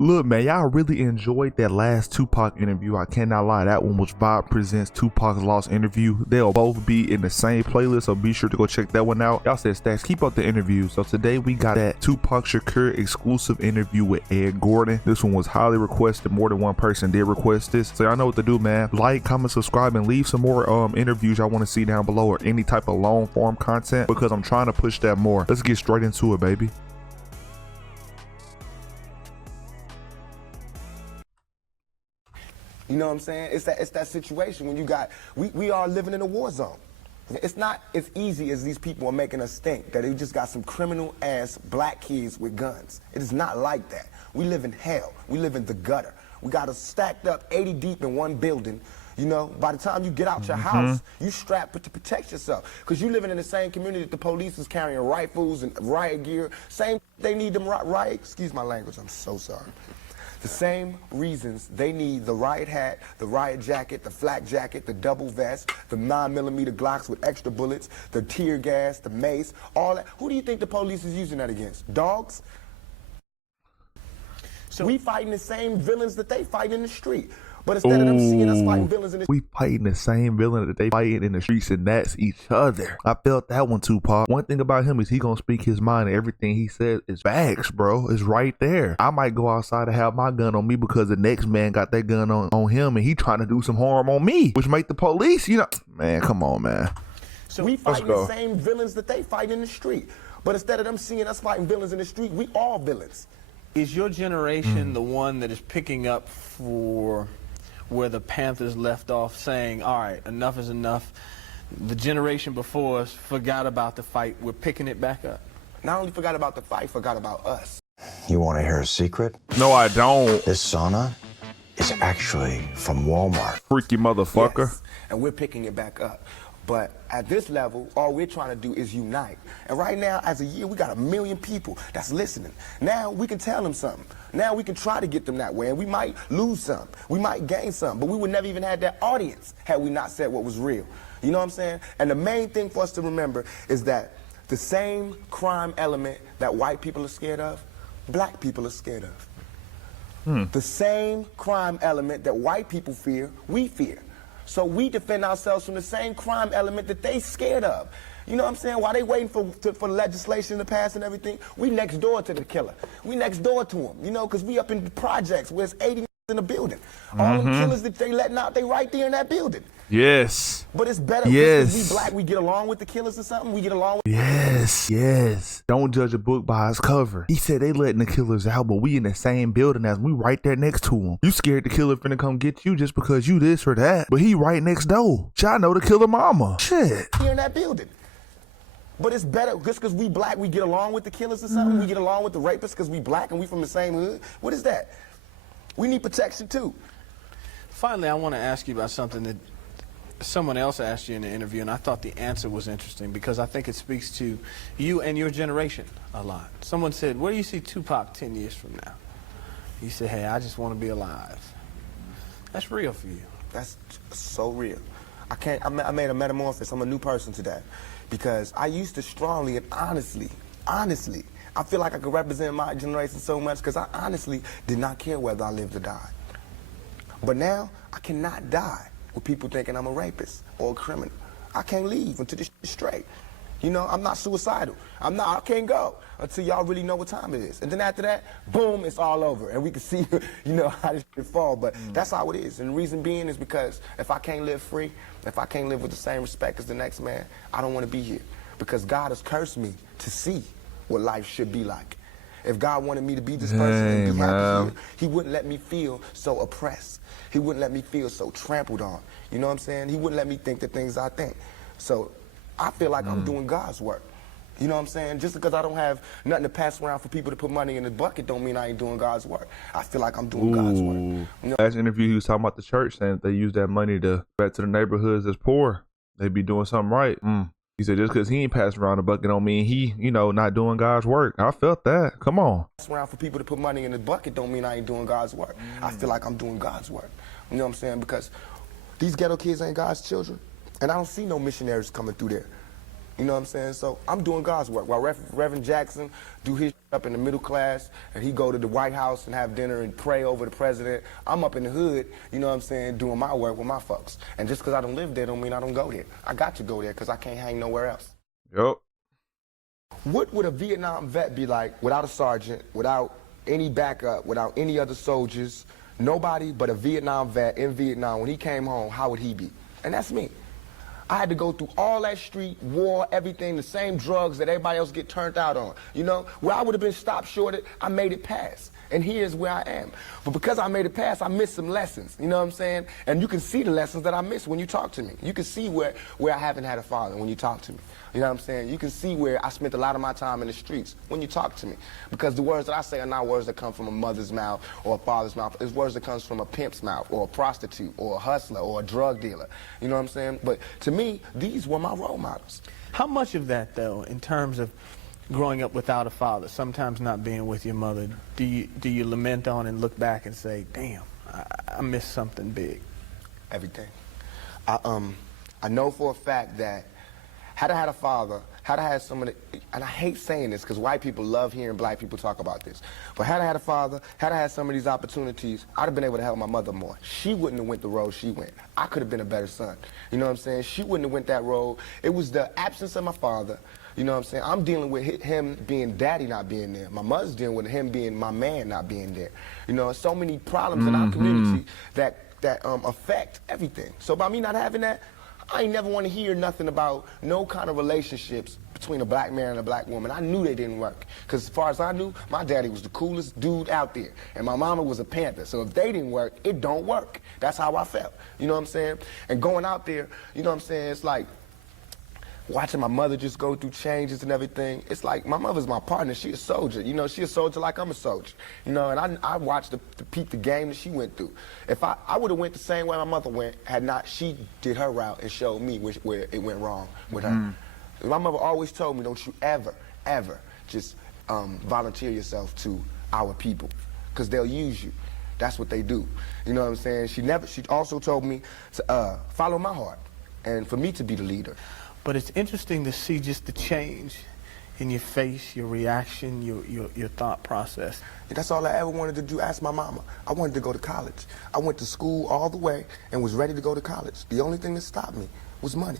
Look, man, y'all really enjoyed that last Tupac interview. I cannot lie. That one was Vibe Presents Tupac's Lost Interview. They'll both be in the same playlist, so be sure to go check that one out. Y'all said, Stax, keep up the interviews. So today we got that Tupac Shakur exclusive interview with Ed Gordon. This one was highly requested. More than one person did request this. So y'all know what to do, man. Like, comment, subscribe, and leave some more interviews y'all want to see down below, or any type of long form content, because I'm trying to push that more. Let's get straight into it, baby. You know what I'm saying? It's that situation when you got, we are living in a war zone. It's not as easy as these people are making us think, that they just got some criminal ass black kids with guns. It is not like that. We live in hell. We live in the gutter. We got us stacked up 80 deep in one building. You know, by the time you get out your house, you strapped to protect yourself. Because you living in the same community that the police is carrying rifles and riot gear. Same, they need them riot, excuse my language, I'm so sorry. The same reasons they need the riot hat, the riot jacket, the flak jacket, the double vest, the 9mm Glocks with extra bullets, the tear gas, the mace, all that. Who do you think the police is using that against? Dogs? So we fighting the same villains that they fight in the street. But instead of them seeing us fighting villains in the we fighting the same villain that they fighting in the streets, and that's each other. I felt that one, Tupac. One thing about him is he gonna speak his mind, and everything he says is facts, bro. It's right there. I might go outside and have my gun on me because the next man got that gun on him, and he trying to do some harm on me, which make the police, you know, man, come on, man. So we fighting the same villains that they fight in the street. But instead of them seeing us fighting villains in the street, we all villains. Is your generation the one that is picking up for where the Panthers left off, saying, all right, enough is enough? The generation before us forgot about the fight. We're picking it back up. Not only forgot about the fight, forgot about us. You want to hear a secret? No, I don't. This sauna is actually from Walmart. Freaky motherfucker. Yes, and we're picking it back up. But at this level, all we're trying to do is unite. And right now, as a year, we got 1 million people that's listening. Now we can tell them something. Now we can try to get them that way, and we might lose some. We might gain some, but we would never even had that audience had we not said what was real. You know what I'm saying? And the main thing for us to remember is that the same crime element that white people are scared of, black people are scared of. The same crime element that white people fear, we fear. So we defend ourselves from the same crime element that they scared of. You know what I'm saying? While they waiting for legislation to pass and everything, we next door to the killer. We next door to him, you know, because we up in the projects where it's 80 in the building. All the killers that they letting out, they right there in that building. Yes. But it's better yes. because we black, we get along with the killers or something. We get along with Yes. Don't judge a book by its cover. He said they letting the killers out, but we in the same building as we right there next to him. You scared the killer finna come get you just because you this or that, but he right next door. Y'all know the killer mama. Shit. Here in that building. But it's better just because we black, we get along with the killers or something. We get along with the rapists because we black and we from the same hood. What is that? We need protection too. Finally, I want to ask you about something that someone else asked you in the interview, and I thought the answer was interesting because I think it speaks to you and your generation a lot. Someone said, where do you see Tupac 10 years from now? You said, hey, I just want to be alive. That's real for you. That's so real. I made a metamorphosis. I'm a new person today because I used to strongly and honestly, I feel like I could represent my generation so much because I honestly did not care whether I lived or died. But now, I cannot die with people thinking I'm a rapist or a criminal. I can't leave until this is straight. You know, I'm not suicidal. I can't go until y'all really know what time it is. And then after that, boom, it's all over. And we can see, you know, how this shit fall. But that's how it is. And the reason being is because if I can't live free, if I can't live with the same respect as the next man, I don't want to be here. Because God has cursed me to see what life should be like. If God wanted me to be this person and be happy here, he wouldn't let me feel so oppressed. He wouldn't let me feel so trampled on. You know what I'm saying? He wouldn't let me think the things I think. So I feel like I'm doing God's work. You know what I'm saying? Just because I don't have nothing to pass around for people to put money in the bucket don't mean I ain't doing God's work. I feel like I'm doing God's work. You know? Last interview, he was talking about the church, saying that they use that money to back to the neighborhoods that's poor. They be doing something right. He said just because he ain't passing around the bucket don't mean he, you know, not doing God's work. I felt that. Come on. Pass around for people to put money in the bucket don't mean I ain't doing God's work. I feel like I'm doing God's work. You know what I'm saying? Because these ghetto kids ain't God's children. And I don't see no missionaries coming through there. You know what I'm saying? So I'm doing God's work. While Reverend Jackson do his up in the middle class, and he go to the White House and have dinner and pray over the president, I'm up in the hood, you know what I'm saying, doing my work with my folks. And just because I don't live there don't mean I don't go there. I got to go there because I can't hang nowhere else. Yep. What would a Vietnam vet be like without a sergeant, without any backup, without any other soldiers, nobody but a Vietnam vet in Vietnam? When he came home, how would he be? And that's me. I had to go through all that street, war, everything, the same drugs that everybody else get turned out on. You know, where I would have been stopped short, I made it past. And here's where I am. But because I made it past, I missed some lessons, you know what I'm saying? And you can see the lessons that I missed when you talk to me. You can see where I haven't had a father when you talk to me. You know what I'm saying? You can see where I spent a lot of my time in the streets when you talk to me. Because the words that I say are not words that come from a mother's mouth or a father's mouth. It's words that comes from a pimp's mouth or a prostitute or a hustler or a drug dealer. You know what I'm saying? But to me, these were my role models. How much of that, though, in terms of growing up without a father, sometimes not being with your mother, do you lament on and look back and say, damn, I missed something big? Everything. I know for a fact that had I had a father, had I had someone, and I hate saying this because white people love hearing black people talk about this, but had I had a father, had I had some of these opportunities, I'd have been able to help my mother more. She wouldn't have went the road she went. I could have been a better son. You know what I'm saying? She wouldn't have went that road. It was the absence of my father. You know what I'm saying? I'm dealing with him being daddy not being there. My mother's dealing with him being my man not being there. You know, so many problems in our community that affect everything. So by me not having that, I ain't never want to hear nothing about no kind of relationships between a black man and a black woman. I knew they didn't work. Because as far as I knew, my daddy was the coolest dude out there. And my mama was a Panther. So if they didn't work, it don't work. That's how I felt. You know what I'm saying? And going out there, you know what I'm saying, it's like watching my mother just go through changes and everything. It's like my mother's my partner. She a soldier. You know, she a soldier like I'm a soldier. You know, and I watched the peep the game that she went through. If I would have went the same way my mother went had not she did her route and showed me where it went wrong with her. My mother always told me, don't you ever, ever just volunteer yourself to our people because they'll use you. That's what they do. You know what I'm saying? She also told me to follow my heart and for me to be the leader. But it's interesting to see just the change in your face, your reaction, your thought process. That's all I ever wanted to do. Ask my mama. I wanted to go to college. I went to school all the way and was ready to go to college. The only thing that stopped me was money.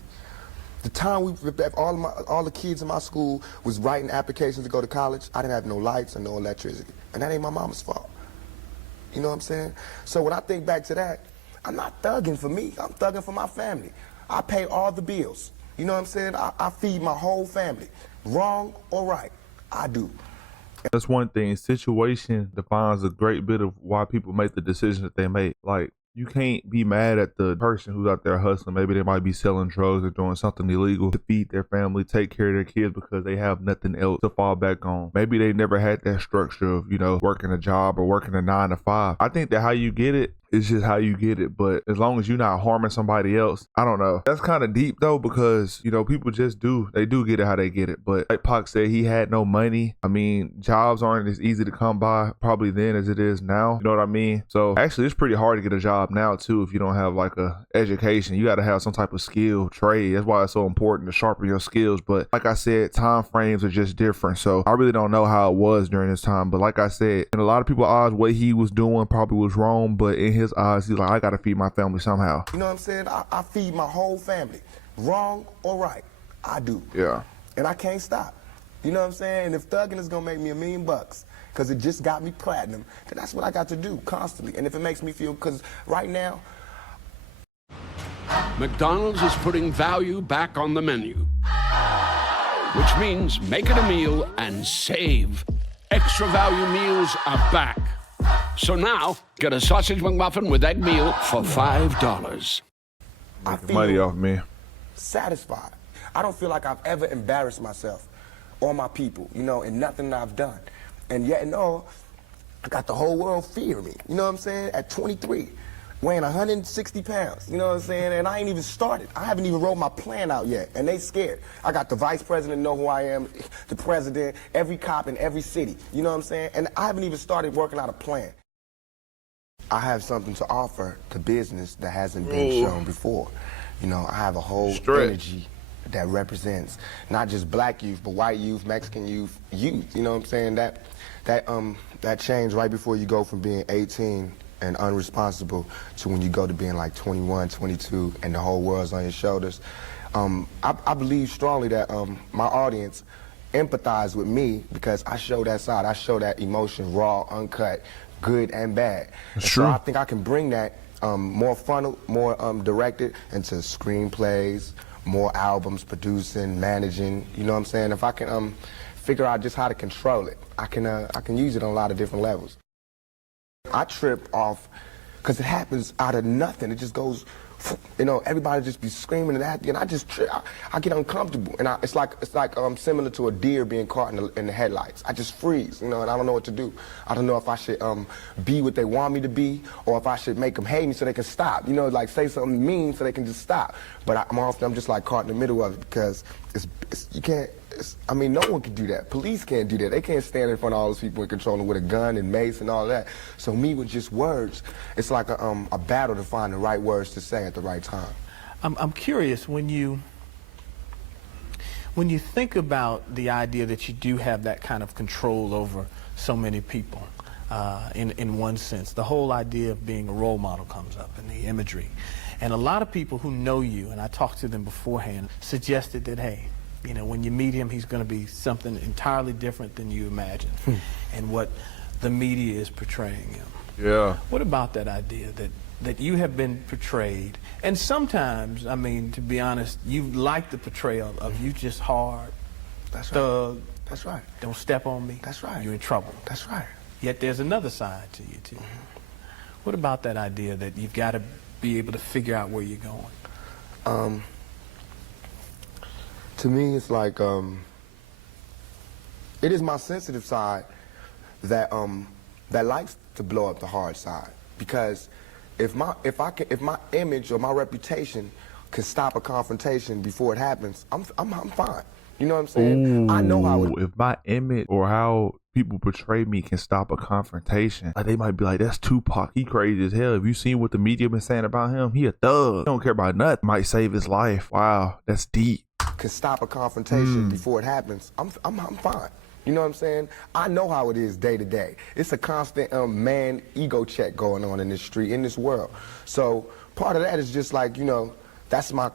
The time all the kids in my school was writing applications to go to college, I didn't have no lights and no electricity. And that ain't my mama's fault. You know what I'm saying? So when I think back to that, I'm not thugging for me. I'm thugging for my family. I pay all the bills. You know what I'm saying? I feed my whole family. Wrong or right, I do. That's one thing. Situation defines a great bit of why people make the decisions that they make. Like, you can't be mad at the person who's out there hustling. Maybe they might be selling drugs or doing something illegal to feed their family, take care of their kids because they have nothing else to fall back on. Maybe they never had that structure of, you know, working a job or working a 9 to 5. I think that how you get it is just how you get it. But as long as you're not harming somebody else, I don't know. That's kind of deep though, because, you know, people just they do get it how they get it. But like Pac said, he had no money. I mean, jobs aren't as easy to come by probably then as it is now. You know what I mean? So actually it's pretty hard to get a job now too if you don't have like a education. You got to have some type of skill, trade. That's why it's so important to sharpen your skills. But like I said, time frames are just different. So I really don't know how it was during this time. But like I said, in a lot of people's eyes, what he was doing probably was wrong. But in his eyes, he's like, I gotta feed my family somehow. You know what I'm saying? I feed my whole family. Wrong or right, I do. Yeah. And I can't stop. You know what I'm saying? And if thugging is gonna make me $1 million, because it just got me platinum, then that's what I got to do constantly. And if it makes me feel, because right now, McDonald's is putting value back on the menu, which means make it a meal and save. Extra value meals are back. So now, get a sausage McMuffin with egg meal for $5. I Making money off me. Satisfied. I don't feel like I've ever embarrassed myself or my people, you know, in nothing that I've done. And yet and all, I got the whole world fearing me. You know what I'm saying? At 23, weighing 160 pounds. You know what I'm saying? And I ain't even started. I haven't even wrote my plan out yet, and they scared. I got the vice president know who I am, the president, every cop in every city. You know what I'm saying? And I haven't even started working out a plan. I have something to offer to business that hasn't been shown before. You know, I have a whole energy that represents not just black youth, but white youth, Mexican youth, you know what I'm saying? That change right before you go from being 18 and unresponsible to when you go to being like 21, 22, and the whole world's on your shoulders. I believe strongly that my audience empathize with me because I show that side. I show that emotion raw, uncut, good and bad. That's and true. So I think I can bring that more funnel, more directed into screenplays, more albums, producing, managing. You know what I'm saying? If I can figure out just how to control it, I can use it on a lot of different levels. I trip off because it happens out of nothing. It just goes, you know, everybody just be screaming and acting, and I just trip. I get uncomfortable, and it's like similar to a deer being caught in the headlights. I just freeze, you know, and I don't know what to do. I don't know if I should be what they want me to be, or if I should make them hate me so they can stop. You know, like say something mean so they can just stop. But I'm just like caught in the middle of it because you can't. I mean, no one can do that. Police can't do that. They can't stand in front of all those people and control them with a gun and mace and all that. So me with just words, it's like a battle to find the right words to say at the right time. I'm curious, when you think about the idea that you do have that kind of control over so many people, in one sense, the whole idea of being a role model comes up in the imagery. And a lot of people who know you, and I talked to them beforehand, suggested that, hey, you know, when you meet him, he's going to be something entirely different than you imagined and what the media is portraying him. Yeah. What about that idea that you have been portrayed, and sometimes, I mean, to be honest, you like the portrayal of you just hard, That's right. thug, That's right. don't step on me, That's right. you're in trouble. That's right. Yet there's another side to you, too. What about that idea that you've got to be able to figure out where you're going? To me, it's like it is my sensitive side that likes to blow up the hard side, because if my image or my reputation can stop a confrontation before it happens, I'm fine. You know what I'm saying? Ooh, I know how it. if my image or how people portray me can stop a confrontation, like they might be like, that's Tupac, he crazy as hell. Have you seen what the media been saying about him? He a thug, he don't care about nothing, might save his life. Wow, that's deep. Can stop a confrontation before it happens, I'm fine. You know what I'm saying? I know how it is day to day. It's a constant man ego check going on in this street, in this world. So part of that is just like, you know, that's my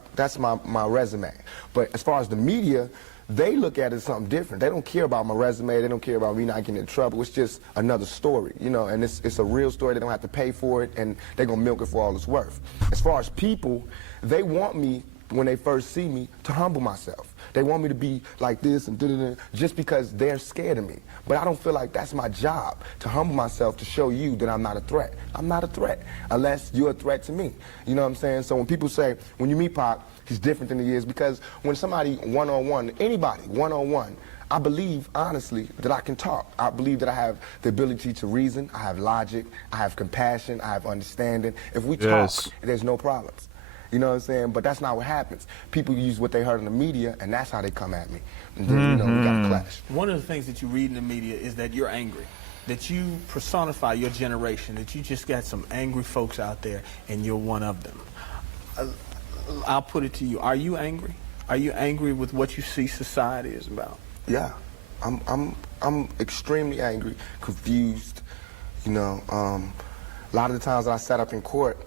resume. But as far as the media, they look at it as something different. They don't care about my resume. They don't care about me not getting in trouble. It's just another story, you know, and it's a real story. They don't have to pay for it, and they're going to milk it for all it's worth. As far as people, they want me, when they first see me, to humble myself. They want me to be like this and da-da-da, just because they're scared of me. But I don't feel like that's my job, to humble myself, to show you that I'm not a threat. I'm not a threat, unless you're a threat to me. You know what I'm saying? So when people say, when you meet Pac, he's different than he is, because when somebody one-on-one, anybody one-on-one, I believe, honestly, that I can talk. I believe that I have the ability to reason, I have logic, I have compassion, I have understanding. If we talk, there's no problems. You know what I'm saying? But that's not what happens. People use what they heard in the media, and that's how they come at me. And then, you know, we got a clash. One of the things that you read in the media is that you're angry, that you personify your generation, that you just got some angry folks out there, and you're one of them. I'll put it to you. Are you angry? Are you angry with what you see society is about? Yeah. I'm extremely angry, confused. You know, a lot of the times that I sat up in court,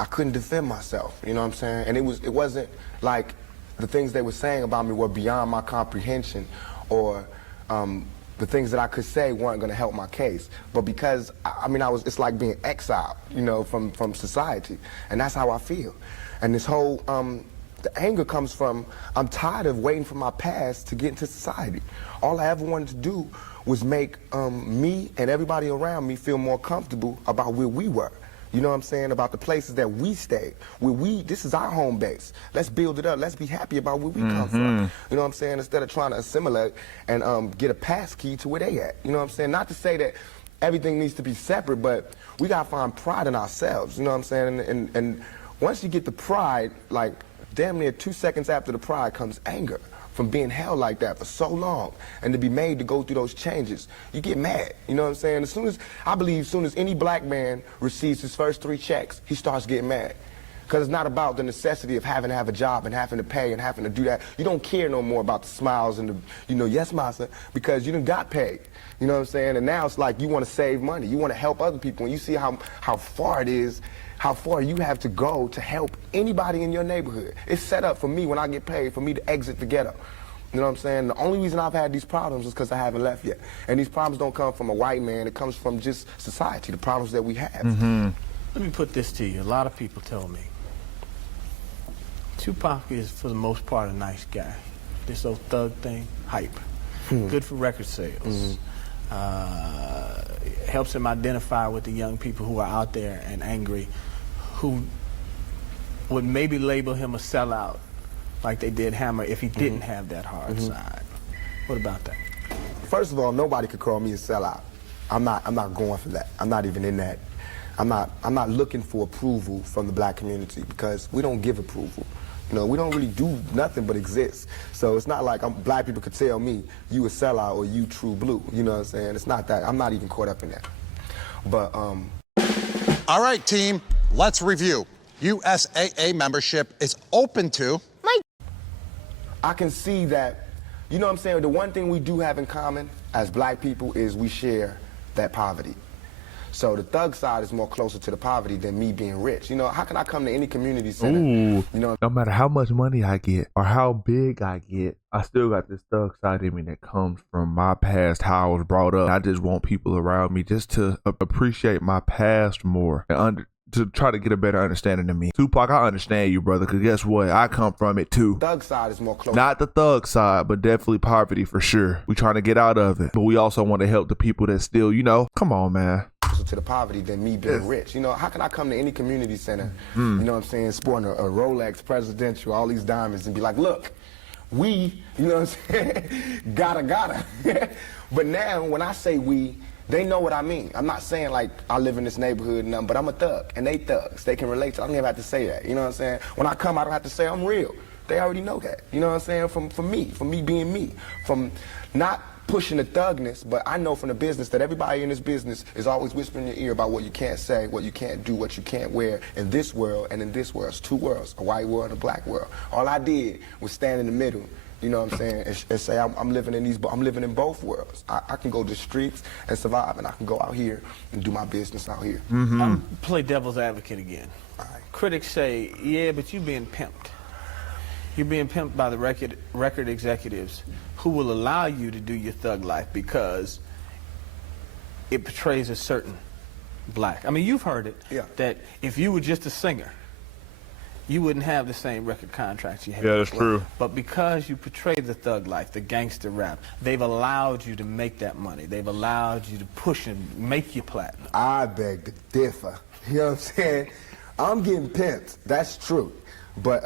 I couldn't defend myself, you know what I'm saying? And it wasn't like the things they were saying about me were beyond my comprehension, or the things that I could say weren't going to help my case. But because, I mean, it's like being exiled, you know, from society. And that's how I feel. And this whole, the anger comes from, I'm tired of waiting for my past to get into society. All I ever wanted to do was make me and everybody around me feel more comfortable about where we were. You know what I'm saying? About the places that we stayed. This is our home base. Let's build it up. Let's be happy about where we come from. You know what I'm saying? Instead of trying to assimilate and get a pass key to where they at. You know what I'm saying? Not to say that everything needs to be separate, but we got to find pride in ourselves. You know what I'm saying? And once you get the pride, like damn near 2 seconds after the pride comes anger. From being held like that for so long, and to be made to go through those changes, you get mad. You know what I'm saying? I believe as soon as any black man receives his first 3 checks, he starts getting mad. Because it's not about the necessity of having to have a job and having to pay and having to do that. You don't care no more about the smiles and the, yes, massa, because you done got paid. You know what I'm saying? And now it's like you want to save money. You want to help other people. And you see how far it is, how far you have to go to help anybody in your neighborhood. It's set up for me when I get paid, for me to exit the ghetto. You know what I'm saying? The only reason I've had these problems is because I haven't left yet. And these problems don't come from a white man. It comes from just society, the problems that we have. Mm-hmm. Let me put this to you. A lot of people tell me Tupac is, for the most part, a nice guy. This old thug thing, hype. Good for record sales. Helps him identify with the young people who are out there and angry, who would maybe label him a sellout, like they did Hammer, if he didn't have that hard side. What about that? First of all, nobody could call me a sellout. I'm not going for that. I'm not even in that. I'm not looking for approval from the black community, because we don't give approval. You know, we don't really do nothing but exist. So it's not like black people could tell me, you a sellout or you true blue. You know what I'm saying? It's not that. I'm not even caught up in that. But, All right, team, let's review. USAA membership is open to... I can see that, you know what I'm saying, the one thing we do have in common as black people is we share that poverty. So the thug side is more closer to the poverty than me being rich. You know, how can I come to any community center? Ooh, you know, no matter how much money I get or how big I get, I still got this thug side in me that comes from my past, how I was brought up. I just want people around me just to appreciate my past more and to try to get a better understanding of me. Tupac, I understand you, brother, because guess what? I come from it too. Thug side is more close. Not the thug side, but definitely poverty for sure. We trying to get out of it, but we also want to help the people that still, you know, come on, man. To the poverty than me being rich. You know, how can I come to any community center, you know what I'm saying, sporting a Rolex Presidential, all these diamonds, and be like, look, we, you know what I'm saying, gotta. But now, when I say we, they know what I mean. I'm not saying like I live in this neighborhood and nothing, but I'm a thug, and they thugs. They can relate to it. I don't even have to say that, you know what I'm saying? When I come, I don't have to say I'm real. They already know that, you know what I'm saying, from me being me, from not pushing the thugness, but I know from the business that everybody in this business is always whispering in your ear about what you can't say, what you can't do, what you can't wear in this world and in this world. It's two worlds, a white world and a black world. All I did was stand in the middle, you know what I'm saying, and say I'm living in both worlds. I can go to the streets and survive, and I can go out here and do my business out here. I'm play devil's advocate again. All right. Critics say, yeah, but you're being pimped. You're being pimped by the record executives who will allow you to do your thug life because it portrays a certain black. I mean, you've heard it, that if you were just a singer, you wouldn't have the same record contracts you have. Yeah, that's true. But because you portray the thug life, the gangster rap, they've allowed you to make that money. They've allowed you to push and make you platinum. I beg to differ. You know what I'm saying? I'm getting pimped. That's true. But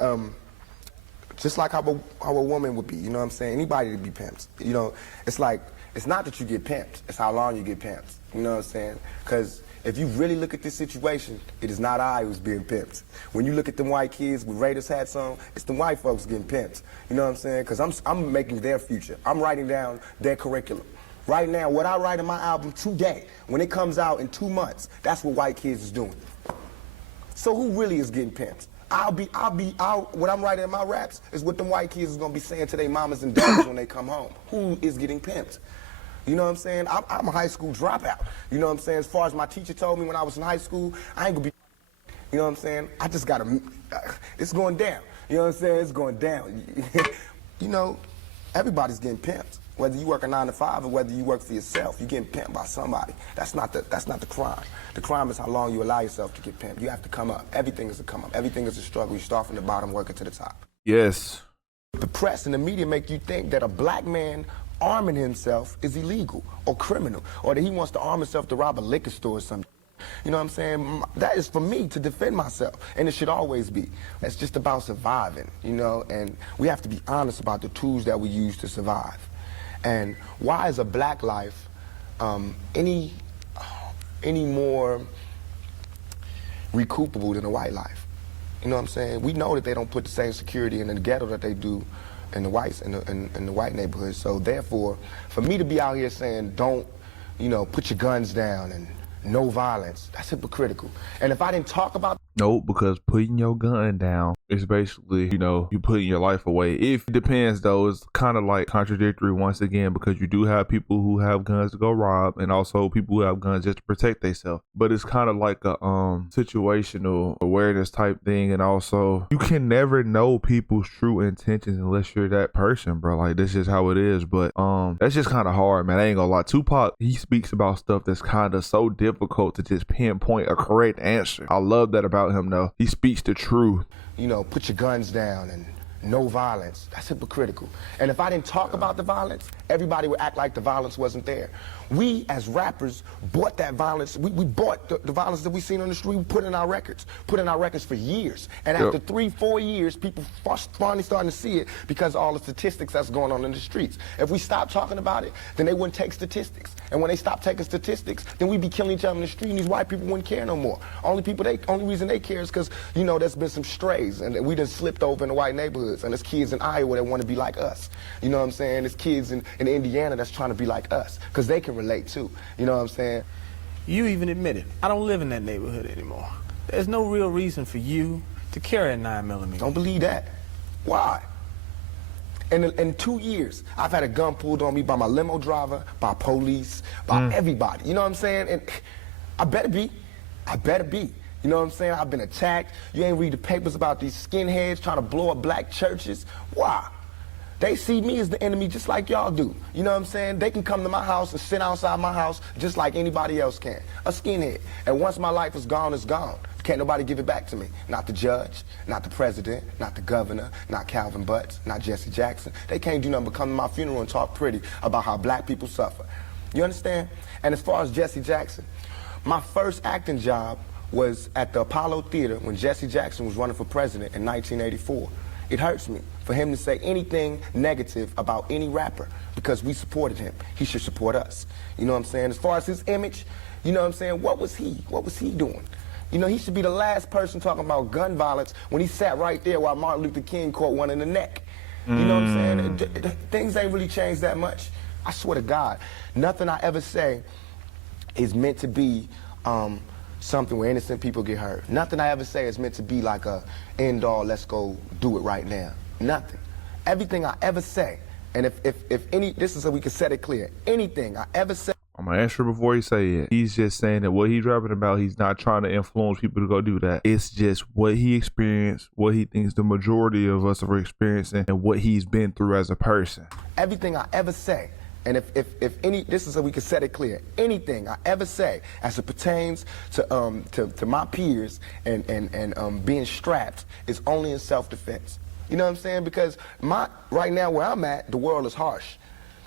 just like how a woman would be, you know what I'm saying? Anybody to be pimped. You know, it's like, it's not that you get pimped, it's how long you get pimped. You know what I'm saying? Because if you really look at this situation, it is not I who's being pimped. When you look at them white kids with Raiders hats on, it's the white folks getting pimped. You know what I'm saying? Because I'm making their future. I'm writing down their curriculum. Right now, what I write in my album today, when it comes out in 2 months, that's what white kids is doing. So who really is getting pimped? What I'm writing in my raps is what them white kids is gonna be saying to their mamas and daddies when they come home. Who is getting pimped? You know what I'm saying? I'm a high school dropout. You know what I'm saying? As far as my teacher told me when I was in high school, I ain't gonna be, you know what I'm saying? I just gotta, it's going down. You know what I'm saying? It's going down. You know, everybody's getting pimped. Whether you work a 9 to 5 or whether you work for yourself, you're getting pimped by somebody. That's not the crime. The crime is how long you allow yourself to get pimped. You have to come up. Everything is a come up. Everything is a struggle. You start from the bottom, working to the top. Yes. The press and the media make you think that a black man arming himself is illegal or criminal, or that he wants to arm himself to rob a liquor store or something. You know what I'm saying? That is for me to defend myself, and it should always be. It's just about surviving, you know, and we have to be honest about the tools that we use to survive. And why is a black life any more recoupable than a white life? You know what I'm saying? We know that they don't put the same security in the ghetto that they do in the whites in the white neighborhoods. So therefore, for me to be out here saying don't, you know, put your guns down and no violence, that's hypocritical. And if I didn't talk about Nope, because putting your gun down is basically, you know, you putting your life away. If it depends though, it's kind of like contradictory once again, because you do have people who have guns to go rob and also people who have guns just to protect themselves. But it's kind of like a situational awareness type thing, and also you can never know people's true intentions unless you're that person, bro. Like, this is how it is. But that's just kind of hard, man. I ain't gonna lie. Tupac, he speaks about stuff that's kind of so difficult to just pinpoint a correct answer. I love that about him though. He speaks the truth. You know, put your guns down and no violence. That's hypocritical. And if I didn't talk about the violence, everybody would act like the violence wasn't there. We, as rappers, bought that violence. We bought the violence that we seen on the street. We put in our records for years. And after 3-4 years, people finally starting to see it because of all the statistics that's going on in the streets. If we stop talking about it, then they wouldn't take statistics. And when they stop taking statistics, then we'd be killing each other in the street, and these white people wouldn't care no more. Only reason they care is because, you know, there's been some strays, and we done slipped over in the white neighborhoods, and there's kids in Iowa that want to be like us. You know what I'm saying? There's kids in Indiana that's trying to be like us, because they can relate too. You know what I'm saying? You even admitted, I don't live in that neighborhood anymore. There's no real reason for you to carry a 9mm. Don't believe that. Why? In 2 years, I've had a gun pulled on me by my limo driver, by police, by everybody. You know what I'm saying? And I better be. You know what I'm saying? I've been attacked. You ain't read the papers about these skinheads trying to blow up black churches. Why? They see me as the enemy just like y'all do. You know what I'm saying? They can come to my house and sit outside my house just like anybody else can. A skinhead. And once my life is gone, it's gone. Can't nobody give it back to me. Not the judge, not the president, not the governor, not Calvin Butts, not Jesse Jackson. They can't do nothing but come to my funeral and talk pretty about how black people suffer. You understand? And as far as Jesse Jackson, my first acting job was at the Apollo Theater when Jesse Jackson was running for president in 1984. It hurts me for him to say anything negative about any rapper because we supported him. He should support us. You know what I'm saying? As far as his image, you know what I'm saying? What was he doing? You know, he should be the last person talking about gun violence when he sat right there while Martin Luther King caught one in the neck. You know what I'm saying? Things ain't really changed that much. I swear to God, nothing I ever say is meant to be something where innocent people get hurt. Nothing I ever say is meant to be like a end all, let's go do it right now. Nothing. Everything I ever say, and if any, this is so we can set it clear, anything I ever say. I'm gonna answer before he say it. He's just saying that what he's rapping about, he's not trying to influence people to go do that. It's just what he experienced, what he thinks the majority of us are experiencing, and what he's been through as a person. Everything I ever say, and if any, this is so we can set it clear, anything I ever say as it pertains to my peers and being strapped is only in self-defense. You know what I'm saying? Because right now where I'm at, the world is harsh.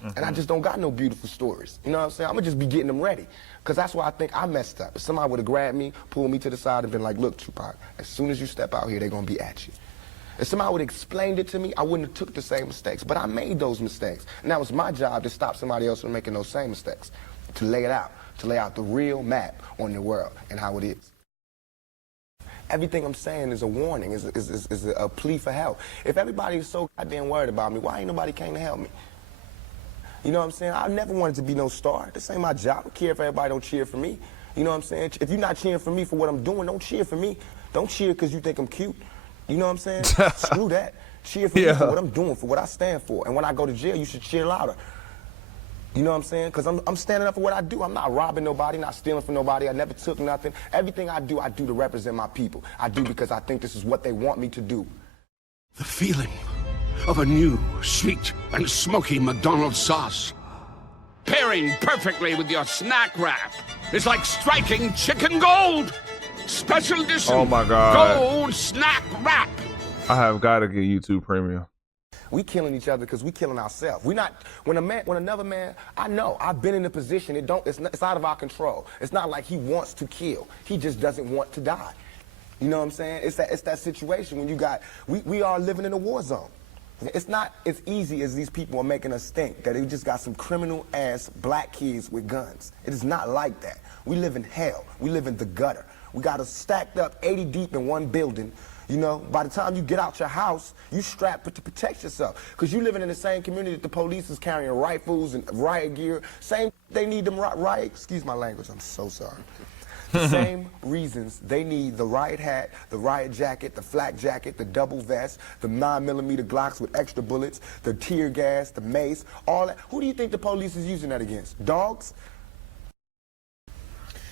And I just don't got no beautiful stories. You know what I'm saying? I'm gonna just be getting them ready. Because that's why I think I messed up. If somebody would have grabbed me, pulled me to the side and been like, look, Tupac, as soon as you step out here, they're gonna be at you. If somebody would have explained it to me, I wouldn't have took the same mistakes. But I made those mistakes. And that was my job to stop somebody else from making those same mistakes. To lay it out. To lay out the real map on the world and how it is. Everything I'm saying is a warning, is a plea for help. If everybody is so goddamn worried about me, why ain't nobody came to help me? You know what I'm saying? I never wanted to be no star. This ain't my job. I don't care if everybody don't cheer for me. You know what I'm saying? If you're not cheering for me for what I'm doing, don't cheer for me. Don't cheer because you think I'm cute. You know what I'm saying? Screw that. Cheer for me for what I'm doing, for what I stand for. And when I go to jail, you should cheer louder. You know what I'm saying? Because I'm standing up for what I do. I'm not robbing nobody, not stealing from nobody. I never took nothing. Everything I do to represent my people. I do because I think this is what they want me to do. The feeling of a new, sweet, and smoky McDonald's sauce. Pairing perfectly with your snack wrap. It's like striking chicken gold. Special edition. Oh my God. Gold snack wrap. I have got to get YouTube Premium. We killing each other because we killing ourselves. We not when another man. I know I've been in a position. It's out of our control. It's not like he wants to kill. He just doesn't want to die. You know what I'm saying? It's that situation when you got we are living in a war zone. It's not as easy as these people are making us think that they just got some criminal ass black kids with guns. It is not like that. We live in hell. We live in the gutter. We got us stacked up 80 deep in one building. You know, by the time you get out your house, you strapped to protect yourself. Because you living in the same community that the police is carrying rifles and riot gear. Same, they need them riot, excuse my language, I'm so sorry. The same reasons they need the riot hat, the riot jacket, the flak jacket, the double vest, the 9mm Glocks with extra bullets, the tear gas, the mace, all that. Who do you think the police is using that against? Dogs?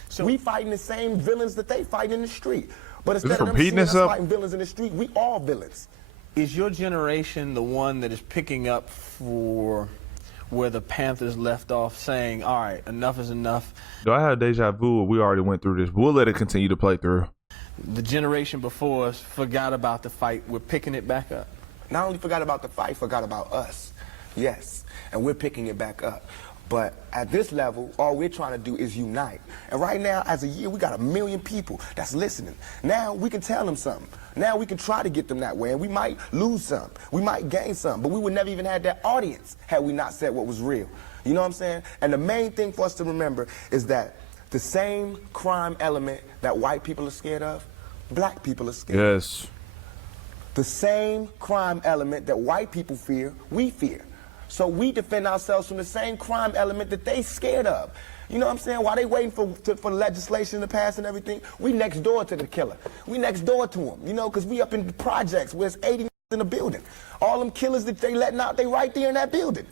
So we fighting the same villains that they fight in the street. But instead of them seeing us fighting villains in the street, we all villains. Is your generation the one that is picking up for where the Panthers left off, saying, all right, enough is enough? Do I have deja vu? We already went through this. We'll let it continue to play through. The generation before us forgot about the fight. We're picking it back up. Not only forgot about the fight, forgot about us. Yes, and we're picking it back up. But at this level, all we're trying to do is unite. And right now, as a year, we got 1 million people that's listening. Now we can tell them something. Now we can try to get them that way, and we might lose some. We might gain some, but we would never even have that audience had we not said what was real. You know what I'm saying? And the main thing for us to remember is that the same crime element that white people are scared of, black people are scared of. Yes. The same crime element that white people fear, we fear. So we defend ourselves from the same crime element that they scared of. You know what I'm saying? While they waiting for legislation to pass and everything, we next door to the killer. We next door to him, you know, because we up in the projects where it's 80 in the building. All them killers that they letting out, they right there in that building.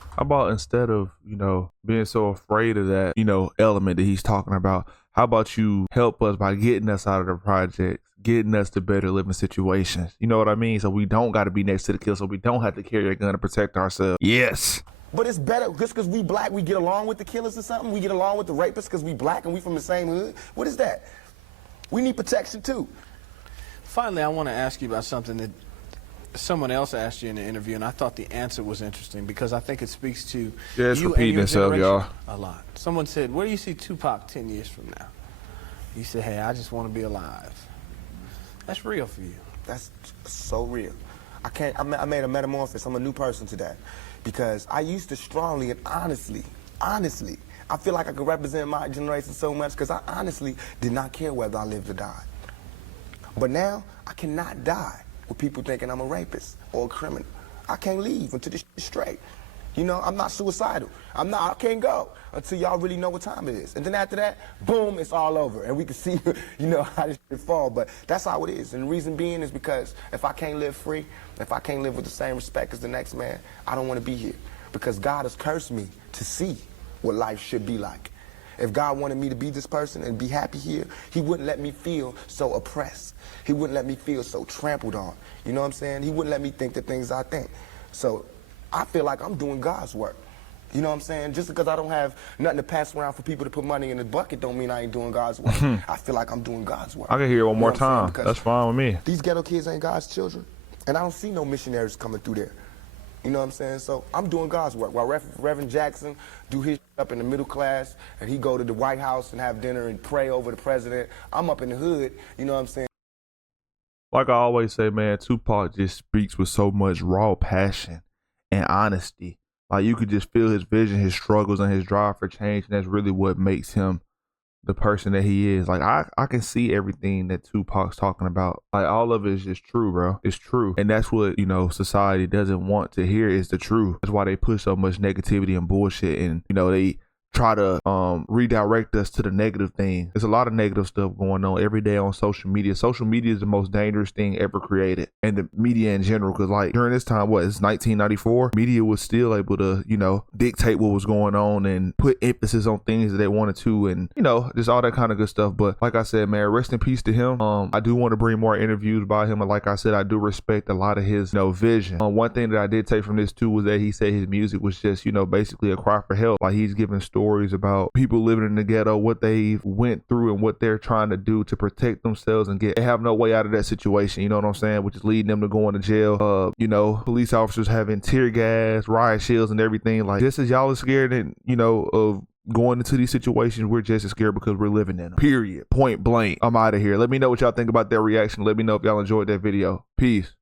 How about instead of, you know, being so afraid of that, you know, element that he's talking about, how about you help us by getting us out of the projects, getting us to better living situations? You know what I mean? So we don't got to be next to the kill, so we don't have to carry a gun to protect ourselves. Yes. But it's better just because we black, we get along with the killers or something? We get along with the rapists because we black and we from the same hood? What is that? We need protection too. Finally, I want to ask you about something that someone else asked you in the interview, and I thought the answer was interesting because I think it speaks to yeah, it's you repeating and your itself, y'all. a lot. Someone said, where do you see Tupac 10 years from now? You said, hey, I just want to be alive. That's real for you. That's so real. I made a metamorphosis. I'm a new person today because I used to strongly and honestly, I feel like I could represent my generation so much because I honestly did not care whether I lived or died. But now I cannot die with people thinking I'm a rapist or a criminal. I can't leave until this shit's straight. You know, I'm not suicidal. I can't go until y'all really know what time it is. And then after that, boom, it's all over. And we can see, you know, how this shit fall. But that's how it is. And the reason being is because if I can't live free, if I can't live with the same respect as the next man, I don't want to be here. Because God has cursed me to see what life should be like. If God wanted me to be this person and be happy here, he wouldn't let me feel so oppressed. He wouldn't let me feel so trampled on. You know what I'm saying? He wouldn't let me think the things I think. So I feel like I'm doing God's work. You know what I'm saying? Just because I don't have nothing to pass around for people to put money in the bucket don't mean I ain't doing God's work. I feel like I'm doing God's work. I can hear it one more time. That's fine with me. These ghetto kids ain't God's children. And I don't see no missionaries coming through there. You know what I'm saying? So I'm doing God's work. While Reverend Jackson do his up in the middle class and he go to the White House and have dinner and pray over the president, I'm up in the hood, you know what I'm saying? Like I always say, man, Tupac just speaks with so much raw passion and honesty. Like you could just feel his vision, his struggles, and his drive for change, and that's really what makes him the person that he is. Like I can see everything that Tupac's talking about. Like all of it is just true, bro. It's true. And that's what, you know, society doesn't want to hear is the truth. That's why they push so much negativity and bullshit, and you know, they try to redirect us to the negative thing. There's a lot of negative stuff going on every day on social media. Social media is the most dangerous thing ever created, and the media in general, because like during this time, it's 1994, media was still able to, you know, dictate what was going on and put emphasis on things that they wanted to, and you know, just all that kind of good stuff. But like I said, man, rest in peace to him. I do want to bring more interviews by him, and like I said, I do respect a lot of his, you know, vision. One thing that I did take from this too was that he said his music was just, you know, basically a cry for help. Like he's giving stories about people living in the ghetto, what they went through and what they're trying to do to protect themselves and they have no way out of that situation, you know what I'm saying, which is leading them to going to jail. You know, police officers having tear gas, riot shields and everything. Like just as y'all are scared and, you know, of going into these situations, we're just as scared because we're living in them. Period. Point blank. I'm out of here. Let me know what y'all think about that reaction. Let me know if y'all enjoyed that video. Peace.